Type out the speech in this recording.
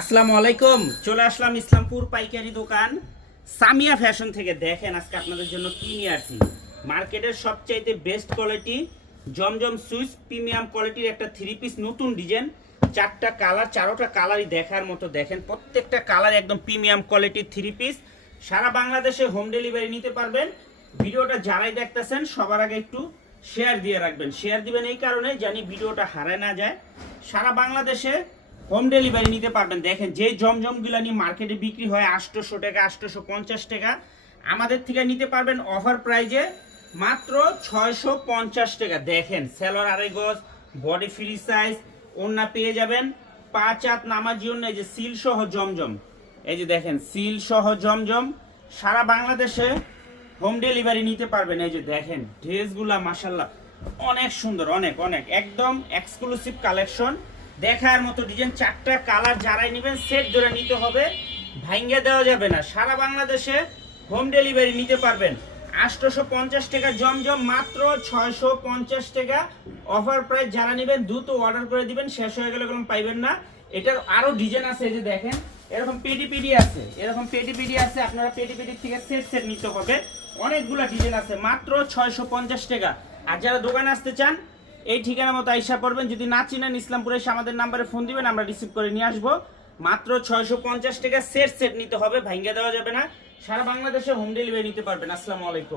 আসসালামু আলাইকুম। চলে আসলাম ইসলামপুর পাইকারি দোকান সামিয়া ফ্যাশন থেকে। দেখেন আজকে আপনাদের জন্য কি নিয়ে আসছি। মার্কেটের সবচাইতে বেস্ট কোয়ালিটি জমজম সুইস প্রিমিয়াম কোয়ালিটির একটা থ্রি পিস নতুন ডিজাইন, চারটা কালার, চারোটা কালারই দেখার মতো। দেখেন প্রত্যেকটা কালার একদম প্রিমিয়াম কোয়ালিটির থ্রি পিস। সারা বাংলাদেশে হোম ডেলিভারি নিতে পারবেন। ভিডিওটা যারাই দেখতেছেন সবার আগে একটু শেয়ার দিয়ে রাখবেন। শেয়ার দিবেন এই কারণে জানি ভিডিওটা হারায় না যায়। সারা বাংলাদেশে হোম ডেলিভারি নিতে পারবেন। দেখেন যে জমজমগুলো নিয়ে মার্কেটে বিক্রি হয় 800 টাকা, 850 টাকা, আমাদের থেকে নিতে পারবেন অফার প্রাইজে মাত্র 650 টাকা। দেখেন সেলর আড়াই গজ, বডি ফ্রি সাইজ, ওড়না পেয়ে যাবেন 5 হাত নামার জন্য। এই যে সিল সহ জমজম, এই যে দেখেন সিল সহ জমজম, সারা বাংলাদেশে হোম ডেলিভারি নিতে পারবেন। এই যে দেখেন ড্রেসগুলা মাশাআল্লাহ অনেক সুন্দর, অনেক অনেক একদম এক্সক্লুসিভ কালেকশন, দেখার মতো ডিজাইন। চারটা কালার যারাই নেবেন সেট ধরে নিতে হবে, ভাঙ্গে দেওয়া যাবে না। সারা বাংলাদেশে হোম ডেলিভারি নিতে পারবেন। 850 টাকা জমজম মাত্র 650 টাকা অফার প্রাইস। যারা নেবেন দ্রুত অর্ডার করে দিবেন, শেষ হয়ে গেলে কোনো পাইবেন না। এটার আরো ডিজাইন আছে, এই যে দেখেন এরকম পেডি আছে, এরকম পেডি আছে। আপনারা পেডি থেকে সেট সেট নিতে হবে। অনেকগুলা ডিজাইন আছে, মাত্র 650 টাকা। আর যারা দোকানে আসতে চান এই ঠিকানা মতো আইসা পড়বেন। যদি না চিনেন ইসলামপুরে এসে আমাদের নাম্বারে ফোন দিবেন, আমরা রিসিভ করে নিয়ে আসবো। মাত্র 650 টাকা সেট সেট নিতে হবে, ভাঙ্গা দেওয়া যাবে না। সারা বাংলাদেশে হোম ডেলিভারি নিতে পারবেন। আসসালামু আলাইকুম।